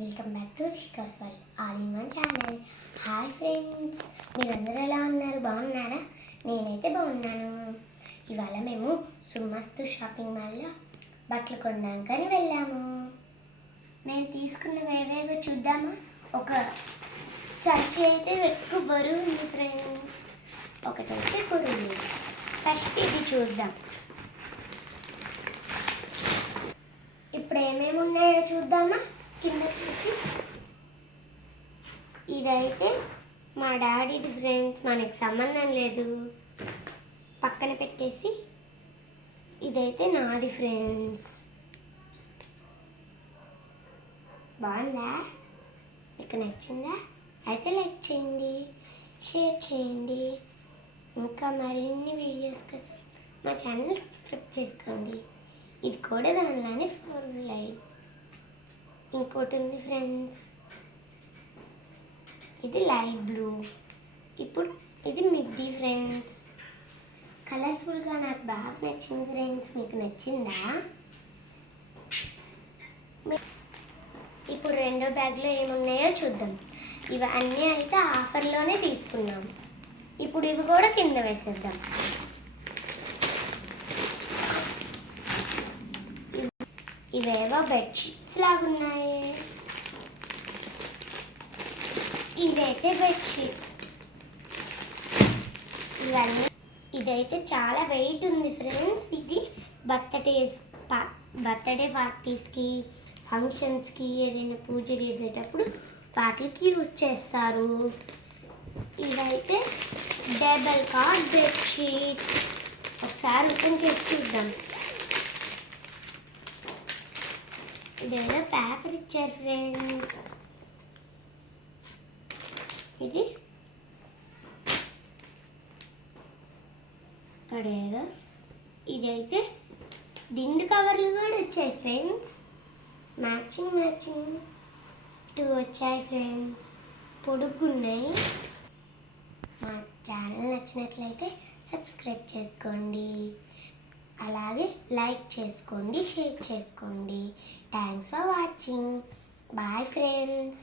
Welcome back to Rishika's world. All in one channel. Hi friends. మీరందరూ ఎలా ఉన్నారు? బాగున్నారా? నేనైతే బాగున్నాను. ఇవాళ మేము సుమస్తు షాపింగ్ మాల్లో బట్టలు కొన్నాం కానీ వెళ్ళాము. మేము తీసుకున్నవి ఏవేవో చూద్దామా? ఒక సంచి అయితే ఎక్కువ బరువు ఉంది ఫ్రెండ్స్. ఒకటైతే పొడుగు ఫస్ట్ ఇది చూద్దాం. ఇప్పుడు ఏమేమి ఉన్నాయో చూద్దామా? కింద ఇదైతే మా డాడీది ఫ్రెండ్స్ మనకి సంబంధం లేదు. పక్కన పెట్టేసి ఇదైతే నాది ఫ్రెండ్స్. బాగుందా? మీకు నచ్చిందా? అయితే లైక్ చేయండి షేర్ చేయండి. ఇంకా మరిన్ని వీడియోస్ కోసం మా ఛానల్ సబ్స్క్రైబ్ చేసుకోండి. ఇది కూడా దానిలోనే ఫోర్ లైట్ ఇంకోటి ఉంది ఫ్రెండ్స్. ఇది లైట్ బ్లూ. ఇప్పుడు ఇది మిడ్డీ ఫ్రెండ్స్. కలర్ఫుల్గా నాకు బాగా నచ్చింది ఫ్రెండ్స్. మీకు నచ్చిందా? మీ- ఇప్పుడు రెండో బ్యాగ్లో ఏమున్నాయో చూద్దాం. ఇవి అన్నీ అయితే ఆఫర్లోనే తీసుకున్నాం. ఇప్పుడు ఇవి కూడా కింద వేసేద్దాం. ఇవేవో బెడ్షీట్స్ లాగున్నాయి. ఇదైతే బెడ్షీట్ ఇవన్నీ ఇదైతే చాలా వెయిట్ ఉంది ఫ్రెండ్స్ ఇది బర్త్డే బర్త్డే పార్టీస్కి ఫంక్షన్స్కి ఏదైనా పూజ చేసేటప్పుడు వాటికి యూజ్ చేస్తారు. ఇదైతే డబల్ కార్డ్ బెడ్షీట్ ఒకసారి ఓపెన్ చేసి చూద్దాం. ఇదేదో పేపర్ ఇచ్చారు ఫ్రెండ్స్ ఇది? అక్కడేదో ఇదైతే దిండు కవర్లు కూడా వచ్చాయి ఫ్రెండ్స్ మ్యాచింగ్ మ్యాచింగ్ టూ వచ్చాయి ఫ్రెండ్స్ పొడుగున్నాయి మా ఛానల్ నచ్చినట్లయితే సబ్స్క్రైబ్ చేసుకోండి. అలాగే లైక్ చేసుకోండి షేర్ చేసుకోండి. Thanks for watching bye friends